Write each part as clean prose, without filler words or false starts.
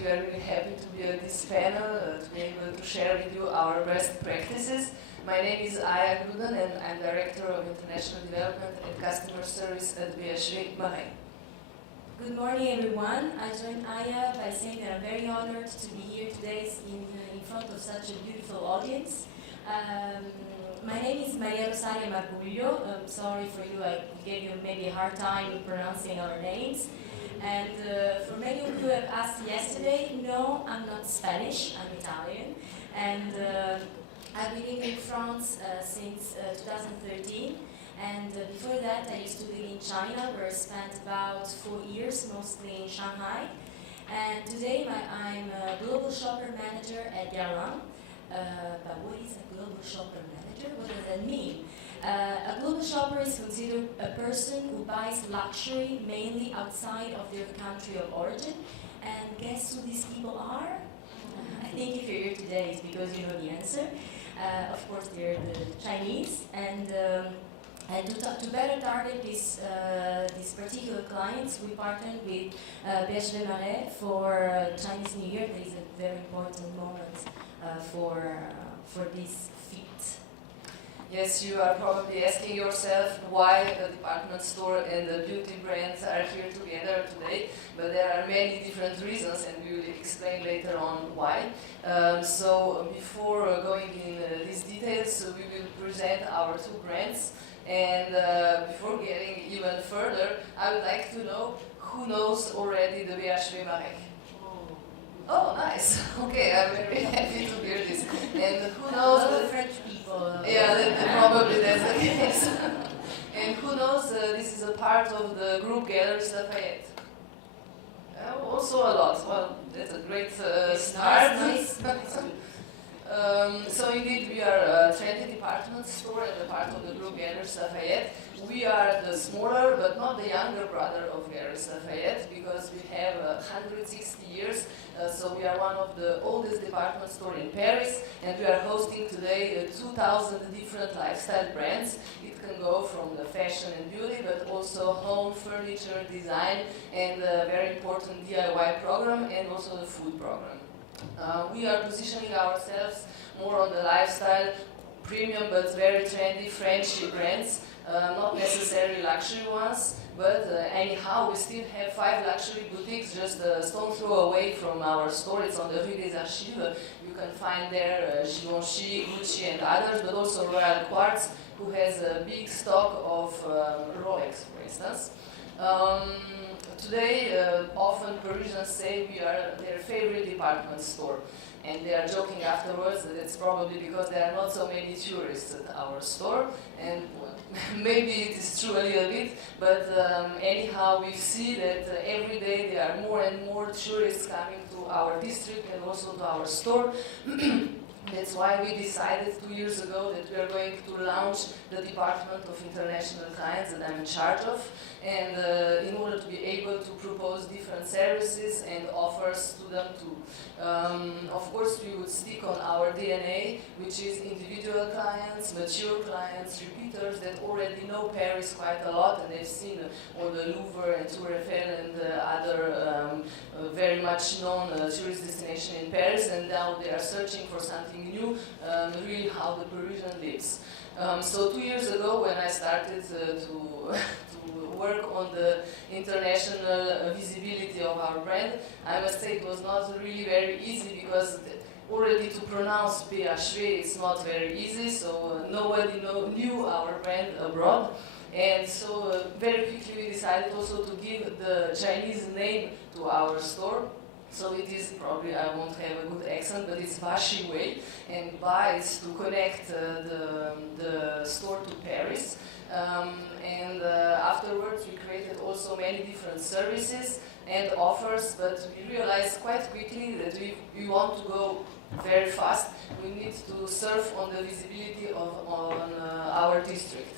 we are really happy to be at this panel, to be able to share with you our best practices. My name is GRUDEN and I'm Director of International Development and Customer Service at MARAIS. Good morning, everyone. I join Aya by saying that I'm very honored to be here today in front of such a beautiful audience. My name is Rosaria MARGUGLIO. I'm sorry for you, I gave you maybe a hard time pronouncing our names. And for many of you who have asked yesterday, no, I'm not Spanish, I'm Italian. And I've been living in France since 2013. And before that, I used to live in China, where I spent about 4 years, mostly in Shanghai. And today, I'm a global shopper manager at GUERLAIN. But what is a global shopper manager? What does that mean? A global shopper is considered a person who buys luxury mainly outside of their country of origin. And guess who these people are? I think if you're here today, it's because you know the answer. Of course, they're the Chinese. And to better target these particular clients, we partnered with MARAIS for Chinese New Year. That is a very important moment for this feat. Yes, you are probably asking yourself why the department store and the beauty brands are here together today, but there are many different reasons and we will explain later on why. So before going in these details, we will present our two brands. And before getting even further, I would like to know who knows already the MARAIS. Oh, nice. Okay, I'm very happy to hear this. And who knows the French people? Yeah, probably that's the case. And who knows this is a part of the group Galeries Lafayette? Also a lot. Well, that's a great start. Nice. So indeed, we are a trendy department store and a part of the group Galeries Lafayette. We are the smaller but not the younger brother of Galeries Lafayette because we have 160 years. So we are one of the oldest department stores in Paris, and we are hosting today 2,000 different lifestyle brands. It can go from the fashion and beauty, but also home, furniture, design, and a very important DIY program, and also the food program. We are positioning ourselves more on the lifestyle, premium but very trendy French brands, not necessarily luxury ones, but anyhow we still have 5 luxury boutiques just a stone throw away from our store. It's on the Rue des Archives. You can find there Givenchy, Gucci and others, but also Royal Quartz, who has a big stock of Rolex, for instance. Today, often Parisians say we are their favorite department store, and they are joking afterwards that it's probably because there are not so many tourists at our store, and well, maybe it is true a little bit, but anyhow we see that every day there are more and more tourists coming to our district and also to our store. That's why we decided 2 years ago that we are going to launch the Department of International Clients that I'm in charge of, and in order to be able to propose different services and offers to them too. Of course, we would stick on our DNA, which is individual clients, mature clients, repeaters that already know Paris quite a lot, and they've seen all the Louvre and Tour Eiffel and other very much known tourist destination in Paris, and now they are searching for something new, really how the Parisian lives. So 2 years ago, when I started to work on the international visibility of our brand, I must say it was not really very easy because already to pronounce BHV is not very easy, so nobody knew our brand abroad. And so very quickly we decided also to give the Chinese name to our store. So it is probably, I won't have a good accent, but it's Bashi Way, and Ba is to connect the store to Paris. Afterwards we created also many different services and offers, but we realized quite quickly that we want to go very fast. We need to surf on the visibility on our district.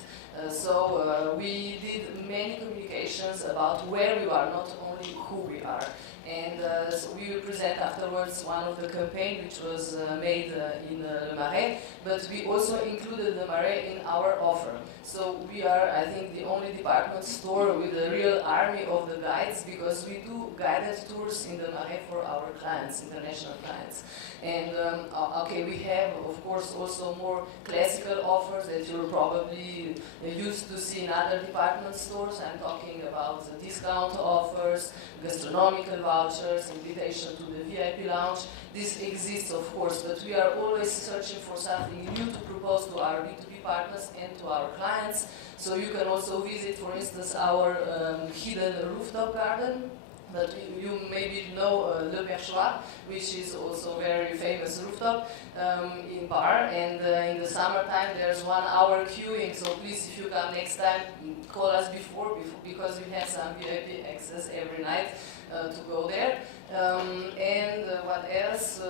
So we did many communications about where we are, not only who we are. And so we will present afterwards one of the campaign which was made in Le Marais, but we also included the Marais in our offer. So we are, I think, the only department store with a real army of the guides, because we do guided tours in the Marais for our clients, international clients. And okay, we have, of course, also more classical offers that you're probably used to see in other department stores. I'm talking about the discount offers, gastronomical vouchers, invitation to the VIP lounge. This exists, of course, but we are always searching for something new to propose to our B2B partners and to our clients. So you can also visit, for instance, our hidden rooftop garden that you maybe know, Le Perchoir, which is also a very famous rooftop in Bar. And in the summertime, there's 1 hour queuing. So please, if you come next time, call us before because we have some VIP access every night to go there. And what else?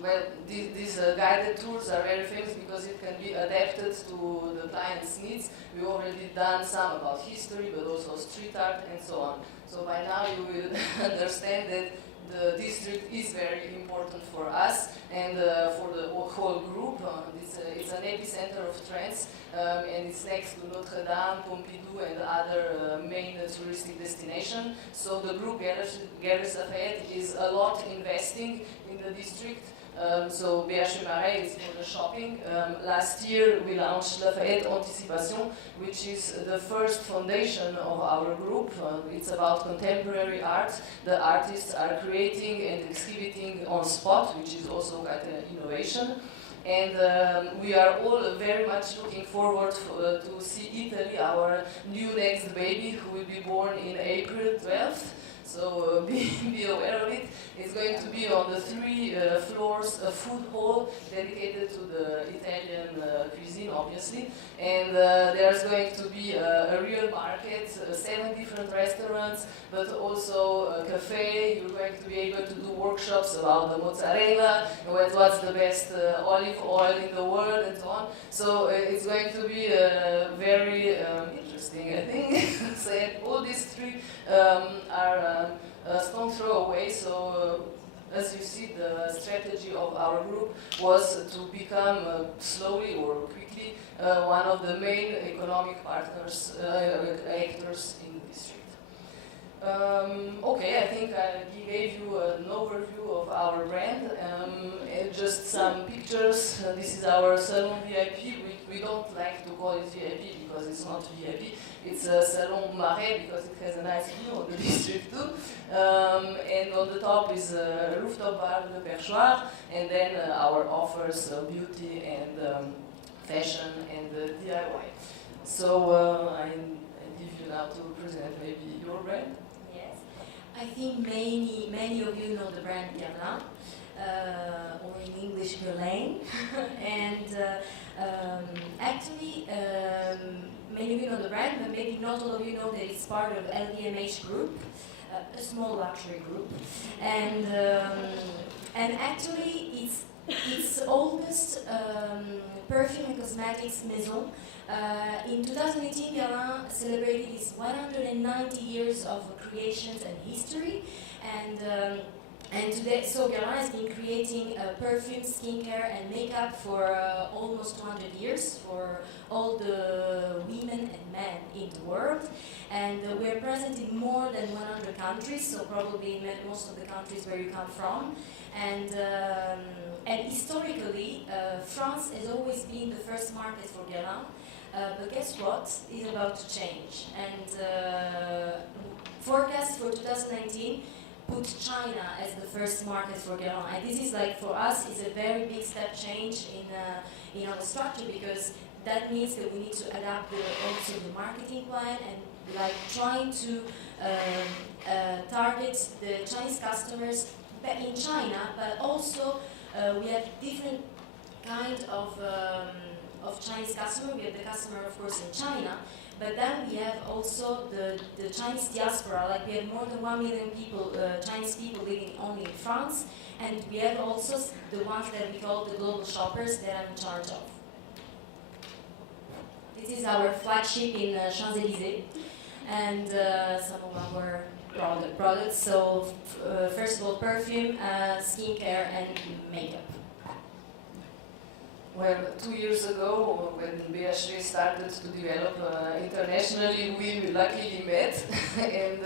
Well, these guided tours are very famous because it can be adapted to the client's needs. We've already done some about history, but also street art and so on. So by now you will understand that the district is very important for us and for the whole group. It's an epicenter of trends, and it's next to Notre Dame, Pompidou, and other main touristic destinations. So the group Galeries Lafayette is a lot investing in the district. So BHU Marais is for the shopping. Last year we launched Lafayette Anticipation, which is the first foundation of our group. It's about contemporary art. The artists are creating and exhibiting on spot, which is also quite an innovation. And we are all very much looking forward to see Italy, our new next baby, who will be born in April 12th. So be aware of it. It's going to be on the 3 floors, a food hall dedicated to the Italian cuisine, obviously. And there's going to be a real market, 7 different restaurants, but also a cafe. You're going to be able to do workshops about the mozzarella, what's the best olive oil in the world, and so on. So it's going to be very interesting, I think. So all these 3 are a stone throw away. So as you see, the strategy of our group was to become slowly or quickly one of the main economic partners, actors in the district. Okay, I think I gave you an overview of our brand, and just some pictures. This is our Salon VIP. We don't like to call it VIP because it's not VIP. It's a Salon Marais because it has a nice view of the district too. And on the top is a rooftop bar, Le Perchoir, and then our offers beauty and fashion and DIY. So I give you now to present maybe your brand. Yes, I think many of you know the brand GUERLAIN, or in English GUERLAIN, and actually many of you know the brand, but maybe not all of you know that it's part of LVMH group, a small luxury group, and actually it's oldest perfume and cosmetics maison. In 2018, GUERLAIN celebrated its 190 years of creations and history, and today, so GUERLAIN has been creating perfume, skincare, and makeup for almost 200 years for all the women and men in the world. And we're present in more than 100 countries, so probably in most of the countries where you come from. And historically, France has always been the first market for GUERLAIN. But guess what? It's about to change. And forecast for 2019 put China as the first market for GUERLAIN. And this is like, for us, is a very big step change in our structure, because that means that we need to adapt also the marketing plan and like trying to target the Chinese customers in China, but also we have different kind of Chinese customer. We have the customer, of course, in China, but then we have also the Chinese diaspora. Like we have more than 1 million people, Chinese people living only in France, and we have also the ones that we call the global shoppers that I'm in charge of. This is our flagship in Champs-Élysées, and some of our products. So first of all, perfume, skincare, and makeup. Well, 2 years ago, when BHD started to develop internationally, we luckily met, and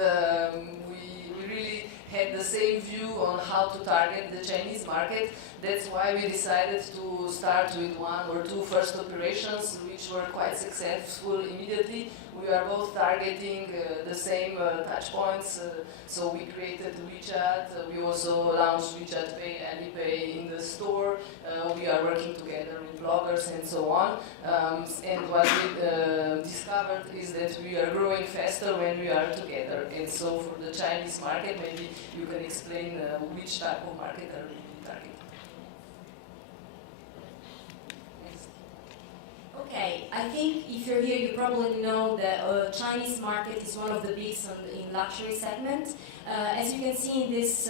we really had the same view on how to target the Chinese market. That's why we decided to start with 1 or 2 first operations, which were quite successful immediately. We are both targeting the same touch points, so we created WeChat, we also launched WeChat Pay, Alipay in the store, we are working together with bloggers and so on. And what we discovered is that we are growing faster when we are together. And so for the Chinese market, maybe you can explain which type of market are we targeting. Okay, I think if you're here, you probably know the Chinese market is one of the biggest in luxury segment. As you can see in this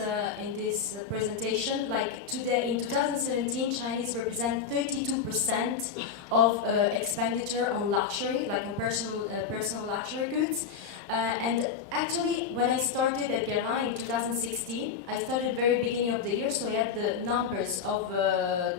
presentation, like today in 2017, Chinese represent 32% of expenditure on luxury, like on personal luxury goods. And actually, when I started at GUERLAIN in 2016, I started very beginning of the year, so I had the numbers of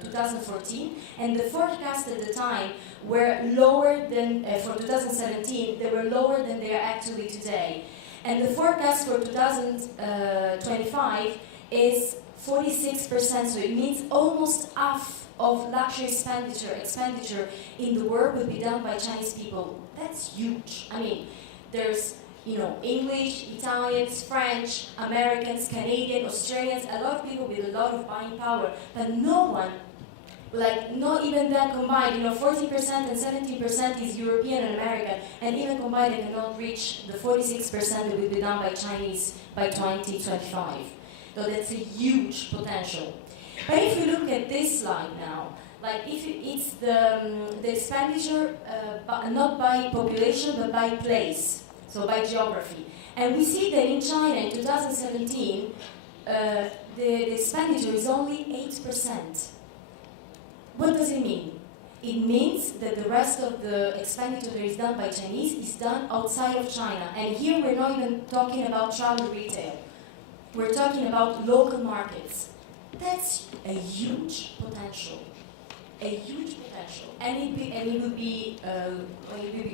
2014, and the forecast at the time were lower than, for 2017, they were lower than they are actually today. And the forecast for 2025 is 46%, so it means almost half of luxury expenditure in the world will be done by Chinese people. That's huge. I mean, there's, you know, English, Italians, French, Americans, Canadian, Australians, a lot of people with a lot of buying power, but no one, like not even that combined, you know, 40% and 17% is European and American, and even combined they cannot reach the 46% that will be done by Chinese by 2025. So that's a huge potential. But if you look at this slide now, like if it's the expenditure not by population but by place, so by geography. And we see that in China in 2017, the expenditure is only 8%. What does it mean? It means that the rest of the expenditure that is done by Chinese is done outside of China. And here we're not even talking about travel retail. We're talking about local markets. That's a huge potential. A huge potential, and it will be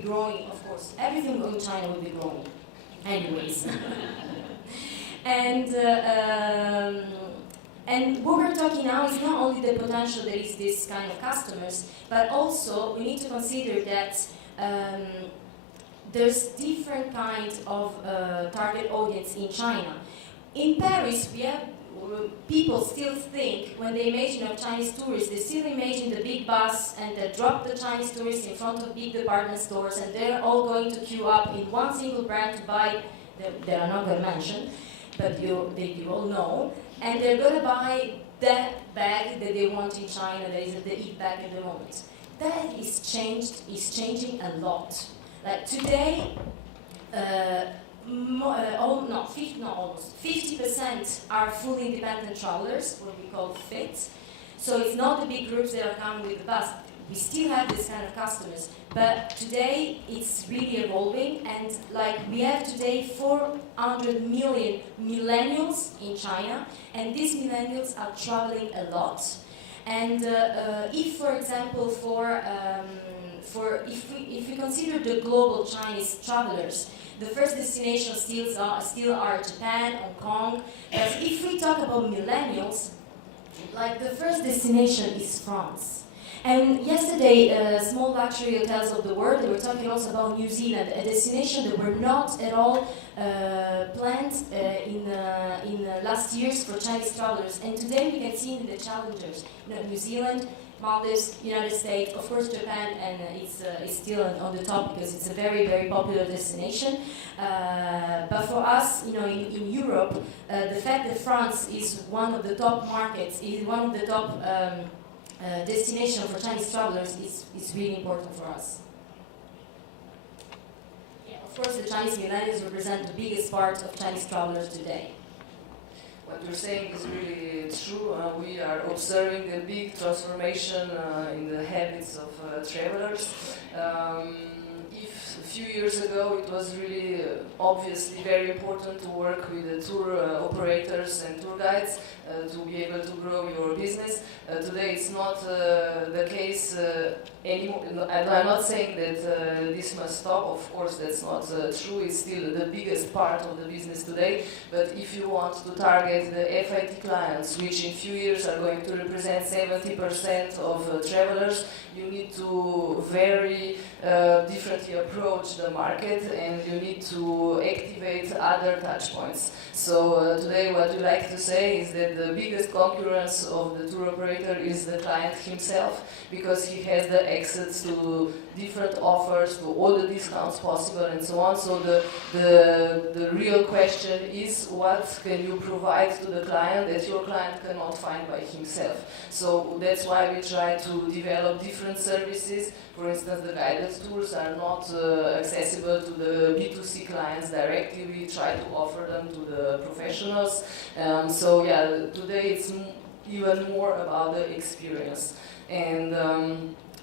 growing. Of course, everything in China will be growing, anyways. And what we're talking now is not only the potential that is this kind of customers, but also we need to consider that there's different kinds of target audience in China. In Paris, we have. People still think, when they imagine of Chinese tourists, they still imagine the big bus and they drop the Chinese tourists in front of big department stores and they're all going to queue up in one single brand to buy, that I'm not going to mention, but you all know, and they're going to buy that bag that they want in China, that is the eat bag at the moment. That is changing a lot. Like today, almost 50% are fully independent travelers, what we call fit. So it's not the big groups that are coming with the bus. We still have this kind of customers, but today it's really evolving, and like we have today 400 million millennials in China, and these millennials are traveling a lot. And if, for example, if we consider the global Chinese travelers, the first destinations still are Japan, Hong Kong. But if we talk about millennials, like the first destination is France. And yesterday, small luxury hotels of the world, they were talking also about New Zealand, a destination that were not at all planned in last years for Chinese travelers. And today we can see in the challengers, you know, New Zealand, Maldives, United States, of course Japan, and it's still on the top because it's a very, very popular destination. But for us, you know, in Europe, the fact that France is one of the top markets, is one of the top destination for Chinese travelers is really important for us. Yeah, of course, the Chinese millennials represent the biggest part of Chinese travelers today. What you're saying is really true. We are observing a big transformation in the habits of travelers. if a few years ago it was really obviously very important to work with the tour operators and tour guides to be able to grow your business, today it's not the case anymore. And I'm not saying that this must stop, of course that's not true, it's still the biggest part of the business today, but if you want to target the FIT clients, which in few years are going to represent 70% of travelers, you need to very differently approach the market, and you need to activate other touch points. So today what we like to say is that the biggest concurrence of the tour operator is the client himself, because he has the access to different offers, to all the discounts possible and so on. So the real question is, what can you provide to the client that your client cannot find by himself? So that's why we try to develop different services. For instance, the guided tours are not accessible to the B2C clients directly. We try to offer them to the professionals. So yeah, today it's even more about the experience. And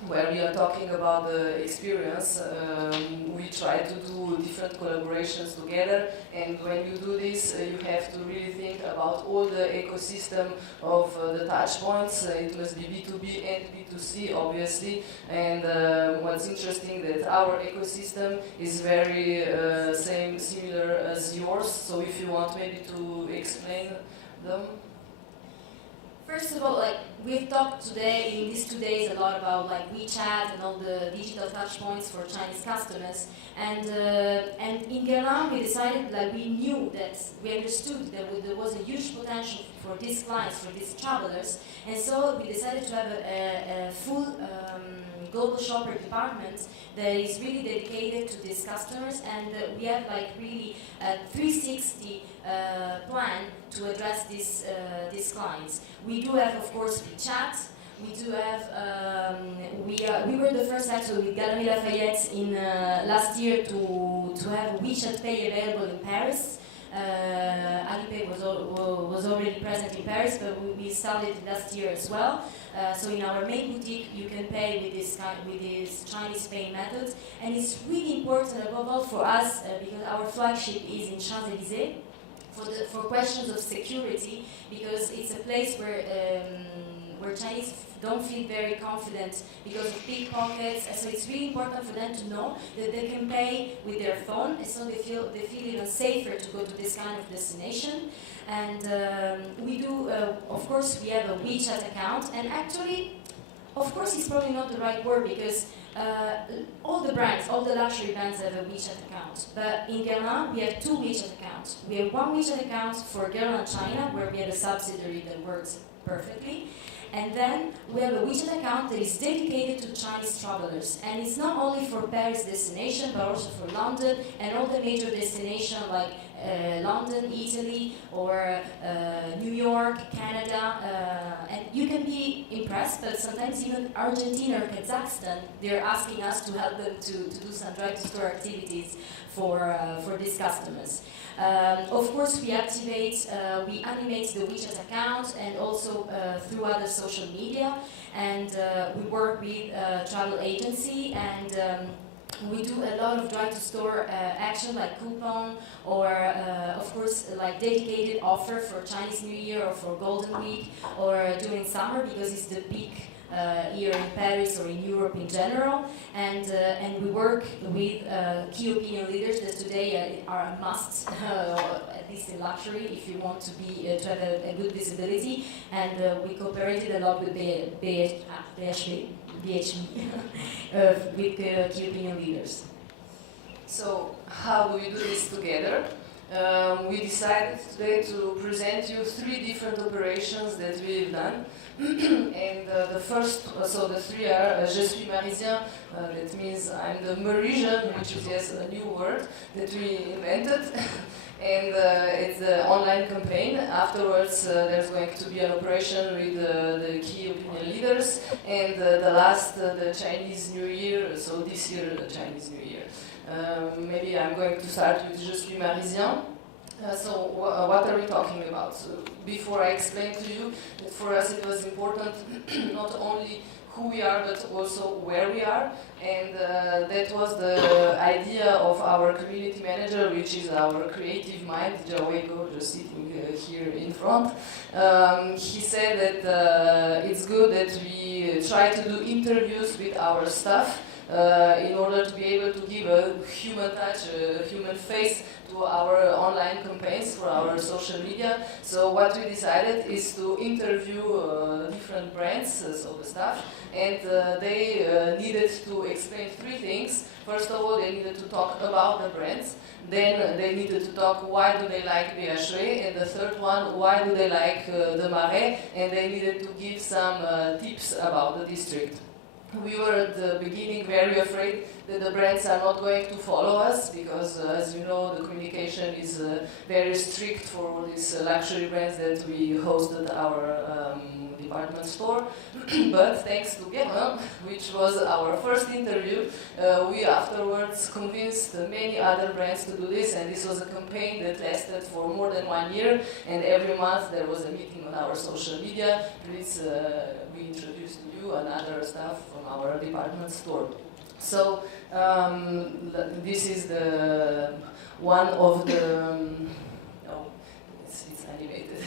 when we are talking about the experience, we try to do different collaborations together, and when you do this, you have to really think about all the ecosystem of the touch points. It must be B2B and B2C, obviously, and what's interesting that our ecosystem is very similar as yours, so if you want maybe to explain them. First of all, like we've talked today, in these 2 days, a lot about like WeChat and all the digital touch points for Chinese customers. And in GUERLAIN, we decided, like we knew that, we understood that there was a huge potential for these clients, for these travelers. And so we decided to have a full global shopper department that is really dedicated to these customers, and we have like really a 360 plan to address these clients. We do have, of course, WeChat. We do have, we were the first actually with Galeries Lafayette in last year to have WeChat Pay available in Paris. Alipay was already present in Paris, but we started last year as well. So in our main boutique, you can pay with this Chinese paying methods, and it's really important above all for us because our flagship is in Champs-Élysées for questions of security, because it's a place where Chinese don't feel very confident because of pickpockets, so it's really important for them to know that they can pay with their phone, and so they feel even safer to go to this kind of destination. And we do, of course, we have a WeChat account, and actually, of course, it's probably not the right word, because all the brands, all the luxury brands have a WeChat account. But in GUERLAIN, we have 2 WeChat accounts. We have one WeChat account for GUERLAIN China, where we have a subsidiary that works perfectly. And then we have a WeChat account that is dedicated to Chinese travelers. And it's not only for Paris destination, but also for London and all the major destinations like London, Italy, or New York, Canada. And you can be impressed, but sometimes even Argentina or Kazakhstan, they're asking us to help them to do some direct-to-store activities for these customers. Of course, we activate, we animate the WeChat account, and also through other social media, and we work with travel agency, and we do a lot of direct-to-store action like coupon, or of course like dedicated offer for Chinese New Year or for Golden Week, or during summer, because it's the peak here in Paris or in Europe in general, and we work with key opinion leaders that today are a must, at least in luxury, if you want to be to have a good visibility. And we cooperated a lot with BHB, with key opinion leaders. So how do we do this together? We decided today to present you 3 different operations that we've done. And the first, so the 3 are Je suis Marisien, that means I'm the Parisian, which is yes, a new word that we invented. And it's an online campaign. Afterwards, there's going to be an operation with the key opinion leaders. And the last, the Chinese New Year, so this year, the Chinese New Year. Maybe I'm going to start with Je suis Marisien. So what are we talking about? So before I explain to you that for us it was important not only who we are, but also where we are. And that was the idea of our community manager, which is our creative mind, Jawego, just sitting here in front. He said that it's good that we try to do interviews with our staff in order to be able to give a human touch, a human face to our online campaigns for our social media. So what we decided is to interview different brands, so the staff, and they needed to explain three things. First of all, they needed to talk about the brands. Then they needed to talk why do they like BHV, and the third one, why do they like the Marais, and they needed to give some tips about the district. We were at the beginning very afraid that the brands are not going to follow us because, as you know, the communication is very strict for all these luxury brands that we host at our department store. But thanks to GUERLAIN, which was our first interview, we afterwards convinced many other brands to do this, and this was a campaign that lasted for more than 1 year, and every month there was a meeting on our social media. Please, we introduced to you another staff from our department store. So this is the one of the it's animated.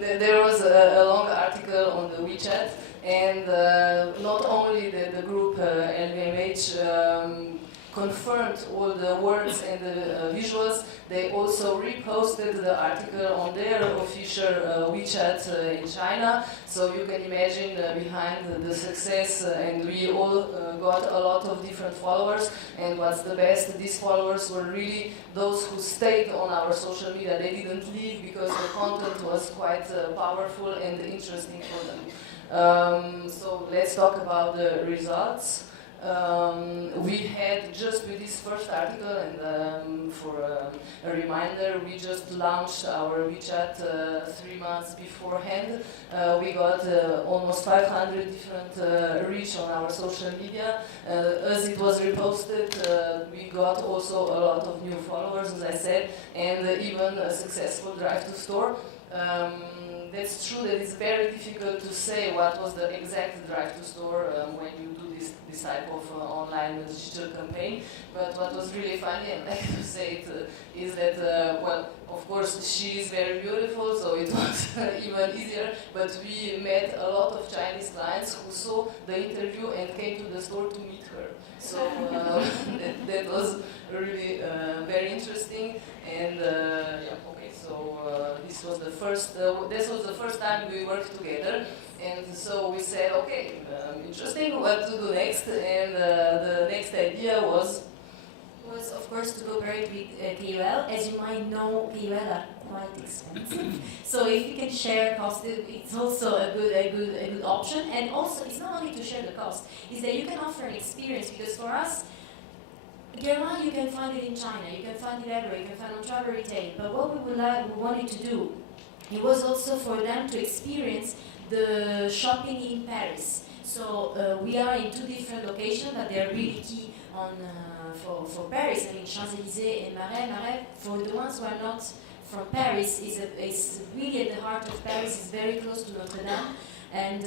There was a long article on the WeChat, and not only the group LVMH confirmed all the words and the visuals, they also reposted the article on their official WeChat in China. So you can imagine behind the success, and we all got a lot of different followers. And what's the best, these followers were really those who stayed on our social media. They didn't leave because the content was quite powerful and interesting for them. So let's talk about the results. We had just with this first article, and for a reminder, we just launched our WeChat 3 months beforehand. We got almost 500 different reach on our social media. As it was reposted, we got also a lot of new followers, as I said, and even a successful drive to store. That's true that it's very difficult to say what was the exact drive to store when you do this type of online digital campaign. But what was really funny, and I have to say it, is that, well, of course she is very beautiful, so it was even easier, but we met a lot of Chinese clients who saw the interview and came to the store to meet her. So that was really very interesting, and yeah, okay. So this was the first time we worked together, and so we said, okay, interesting, what to do next, and the next idea was of course to cooperate with KOL. As you might know, KOL are quite expensive. So if you can share cost, it's also a good option. And also, it's not only to share the cost, it's that you can offer an experience, because for us, GUERLAIN, you can find it in China, you can find it everywhere, you can find on travel retail. But what we wanted to do, it was also for them to experience the shopping in Paris. So we are in 2 different locations, but they are really key on for Paris. I mean, Champs-Élysées and Marais. Marais, for the ones who are not from Paris, is really at the heart of Paris. It's very close to Notre Dame, and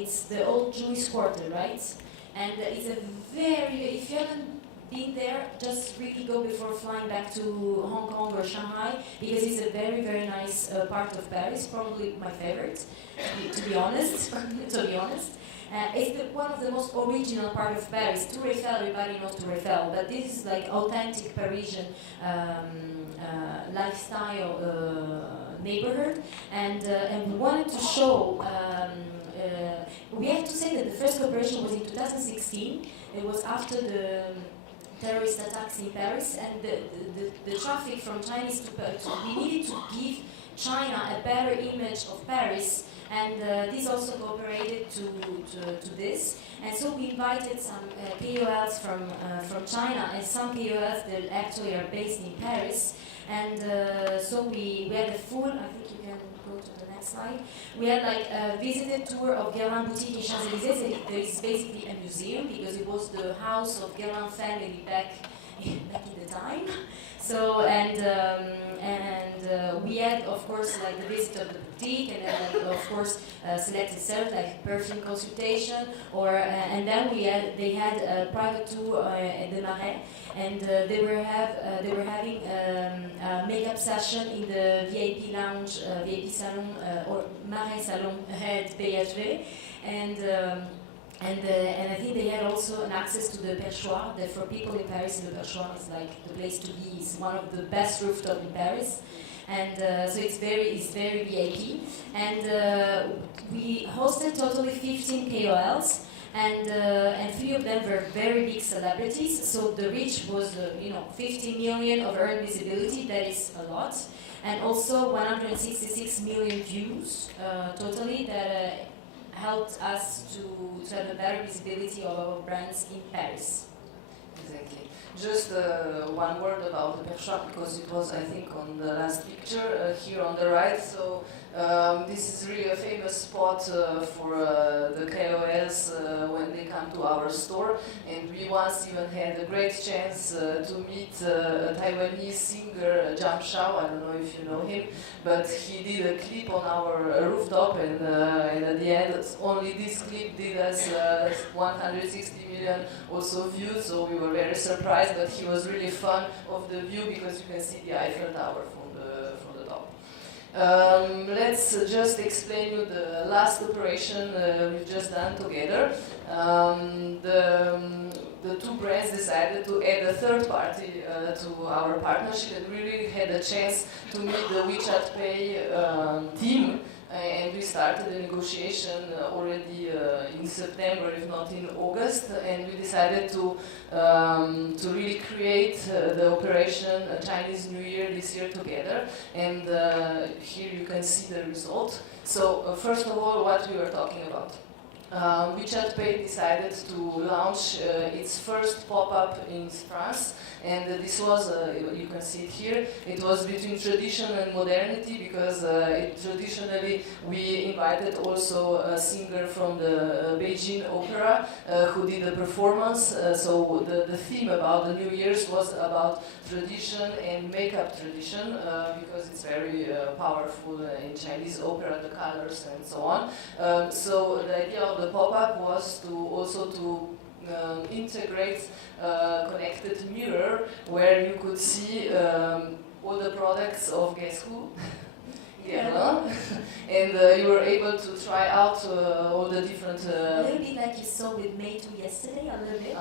it's the old Jewish quarter, right? And it's a very, if you haven't been there, just really go before flying back to Hong Kong or Shanghai, because it's a very, very nice part of Paris, probably my favorite, to be honest. It's one of the most original part of Paris. Tour Eiffel, everybody knows Tour Eiffel, but this is like authentic Parisian lifestyle neighborhood, and we wanted to show. We have to say that the first cooperation was in 2016. It was after the terrorist attacks in Paris, and the traffic from Chinese to Paris. We needed to give China a better image of Paris, and this also cooperated to this. And so we invited some KOLs from China, and some KOLs that actually are based in Paris. And so we had a full, I think you can go to the next slide. We had like a visited tour of GUERLAIN boutique in Champs-Élysées. There is basically a museum, because it was the house of GUERLAIN family back back in the time. So we had, of course, like the visit of the boutique, and then like, of course selected service like perfume consultation, or and then they had a private tour at the Marais, and they were having a makeup session in the VIP lounge, VIP salon or Marais salon at BHV, and I think they had also an access to the perchoir. That for people in Paris, the perchoir is like the place to be. It's one of the best rooftop in Paris, and so it's very VIP. And we hosted totally 15 KOLs, and 3 of them were very big celebrities. So the reach was 50 million of earned visibility. That is a lot, and also 166 million views totally. That helped us to have a better visibility of our brands in Paris. Exactly. Just one word about the perchoir, because it was, I think, on the last picture here on the right. So this is really a famous spot for the KOLs when they come to our store. And we once even had a great chance to meet a Taiwanese singer, Jam Shao. I don't know if you know him, but he did a clip on our rooftop, and at the end, only this clip did us 160 million also views. So we were very surprised, but he was really fun of the view because you can see the Eiffel Tower from the top. Let's just explain you the last operation we've just done together. The 2 brands decided to add a third party to our partnership, and we really had a chance to meet the WeChat Pay team. And we started the negotiation already in September, if not in August, and we decided to really create the operation Chinese New Year this year together. And here you can see the result. So first of all, what we were talking about. WeChat Pay decided to launch its first pop-up in France, and this was, you can see it here, it was between tradition and modernity, because traditionally we invited also a singer from the Beijing Opera who did a performance. So the theme about the New Year's was about tradition and makeup tradition, because it's very powerful in Chinese opera, the colors and so on. So the idea of the pop-up was to also integrate a connected mirror where you could see all the products of Guess Who? GUERLAIN, and you were able to try out all the different... a little bit like you saw with May 2 yesterday, a little bit.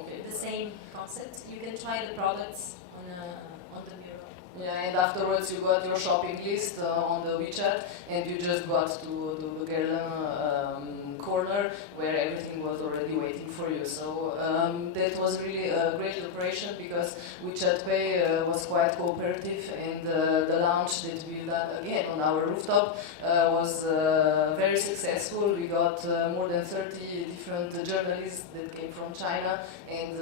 Okay. The same concept. You can try the products on the mirror. Yeah, and afterwards you got your shopping list on the WeChat, and you just got to the GUERLAIN corner where everything was already waiting for you. So that was really a great operation, because WeChat Pay was quite cooperative, and the launch that we done again on our rooftop was very successful. We got more than 30 different journalists that came from China, and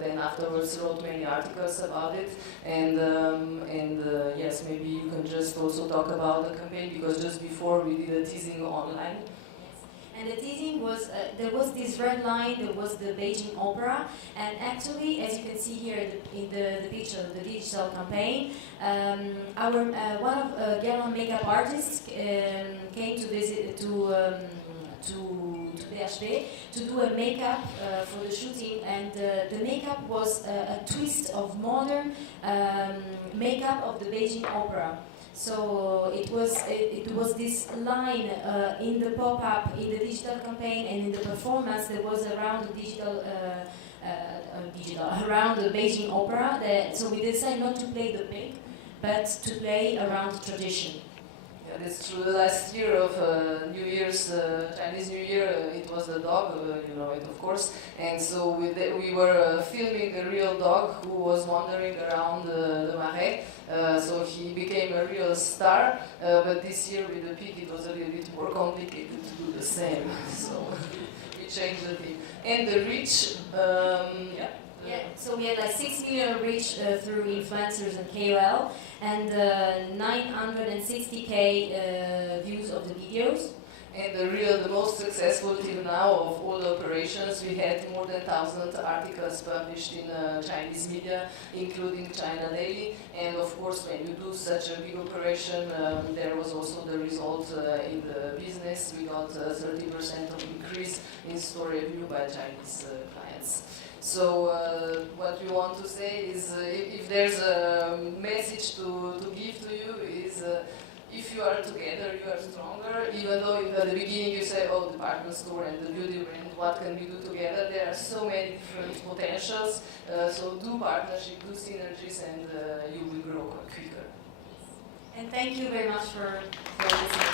then afterwards wrote many articles about it. And yes, maybe you can just also talk about the campaign, because just before we did a teasing online. And the teasing was, there was this red line, there was the Beijing Opera, and actually, as you can see here in the picture, the digital campaign, one of GUERLAIN makeup artists came to visit to BHV to do a makeup for the shooting, and the makeup was a twist of modern makeup of the Beijing Opera. So it was this line in the pop-up, in the digital campaign, and in the performance that was around the around the Beijing Opera. So we decided not to play the pig, but to play around tradition. Yeah, that's true. The last year of New Year's, Chinese New Year, it was the dog, you know it of course, and so we were filming a real dog who was wandering around the Marais. So he became a real star, but this year with the pig it was a little bit more complicated to do the same, so we changed the theme. And the reach, yeah, so we had like 6 million reach through influencers and KOL, and 960K views of the videos. And the most successful till now of all the operations, we had more than 1,000 articles published in Chinese media, including China Daily. And of course, when you do such a big operation, there was also the result in the business. We got 30% of increase in store revenue by Chinese clients. So what we want to say is, if there's a message to give to you is, if you are together, you are stronger. Even though at the beginning you say, oh, department store and the beauty brand, what can we do together? There are so many different potentials. So do partnership, do synergies, and you will grow quicker. And thank you very much for listening.